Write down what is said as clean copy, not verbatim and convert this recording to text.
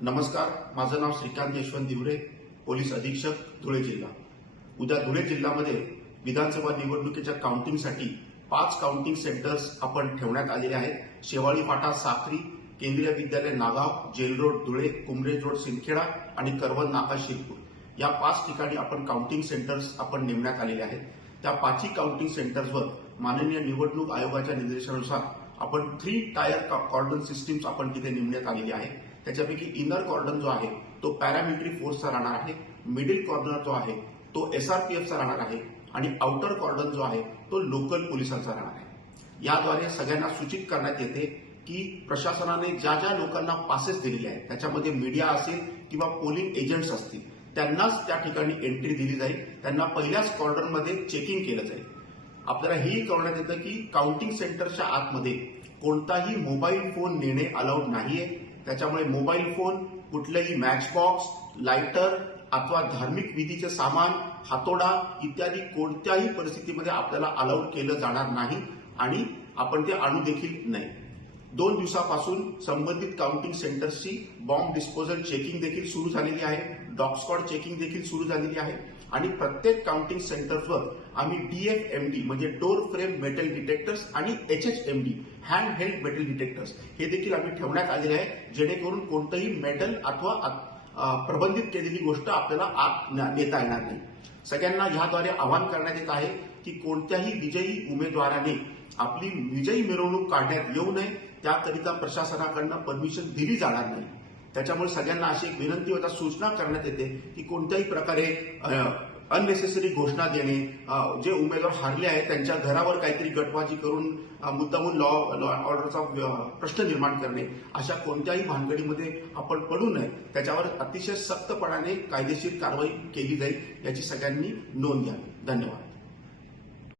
नमस्कार, माझं नाव श्रीकांत यशवंत दिवरे, पोलीस अधीक्षक धुळे जिल्हा। उद्या धुळे जिल्ह्यामध्ये विधानसभा निवडणुकीच्या काउंटिंगसाठी 5 काउंटिंग सेंटर्स आपण ठेवण्यात आलेले आहेत। शेवाळी फाटा Sakri, Kendriya Vidyalaya Nagaon, jail road Dhule, Kumrej road Sindkheda आणि करवंद नाका शिरपूर या 5 ठिकाणी आपण काउंटिंग सेंटर्स आपण नेमण्यात आलेले आहेत। त्या 5ही काउंटिंग सेंटर्सवर माननीय निवडणूक आयोगाच्या निर्देशानुसार आपण 3 टायर कॉर्डन सिस्टीम्स आपण तिथे नेमण्यात आलेली आहे। त्याच्यापैकी इनर कॉर्डन जो आहे तो पॅरामिलिटरी फोर्सचा राहणार आहे, मिडिल कॉर्नर जो आहे तो एसआरपीएफचा राहणार आहे आणि आउटर कॉर्डन जो आहे तो लोकल पोलिसांचा राहणार आहे। याद्वारे सगळ्यांना सूचित करण्यात येते की प्रशासनाने ज्या ज्या लोकांना पासेस दिलेले आहेत त्याच्यामध्ये मीडिया असेल किंवा पोलिंग एजंट्स असतील त्यांनाच त्या ठिकाणी एंट्री दिली जाईल। त्यांना पहिल्याच कॉर्डनमध्ये चेकिंग केलं जाईल। आपल्याला हेही कळवण्यात येतं की काउंटिंग सेंटरच्या आतमध्ये कोणताही मोबाईल फोन नेणे अलाउड नाहीये। त्याच्यामुळे मोबाईल फोन, कुठलेही मॅच बॉक्स, लायटर अथवा धार्मिक विधीचे सामान, हातोडा इत्यादी कोणत्याही परिस्थितीमध्ये आपल्याला अलाउड केलं जाणार नाही आणि आपण ते आणू देखील नाही। 2 दिवसापासून संबंधित काउंटिंग सेंटर्सची बॉम्ब डिस्पोजल चेकिंग देखील सुरू झालेली आहे, डॉग स्क्वॉड चेकिंग देखील सुरू झालेली आहे आणि प्रत्येक काउंटिंग सेंटर्सवर आम्ही DFMD म्हणजे डोर फ्रेम मेटल डिटेक्टर्स आणि HHMD hand held metal detectors हे देखील आम्ही ठेवण्यात आलेले आहे, जेणेकरून कोणतंही मेटल अथवा प्रबंधित केलेली गोष्ट आपल्याला आत नेता येणार नाही। सगळ्यांना ह्याद्वारे आवाहन करण्यात येत आहे की कोणत्याही विजयी उमेदवाराने आपली विजयी मिरवणूक काढण्यात येऊ नये, त्याकरिता प्रशासनाकडून परमिशन दिली जाणार नाही। त्याच्यामुळे सगळ्यांना अशी एक विनंती होता, सूचना करण्यात येते की कोणत्याही प्रकारे अननेसेसरी घोषणा देणे, जे उमेदवार हारले आहेत त्यांच्या घरावर काहीतरी गटबाजी करून मुद्दामून लॉ ऑर्डरचा प्रश्न निर्माण करणे, अशा कोणत्याही भानगडीमध्ये आपण पडू नये। त्याच्यावर अतिशय सक्तपणाने कायदेशीर कारवाई केली जाईल याची सगळ्यांनी नोंद घ्यावी। धन्यवाद।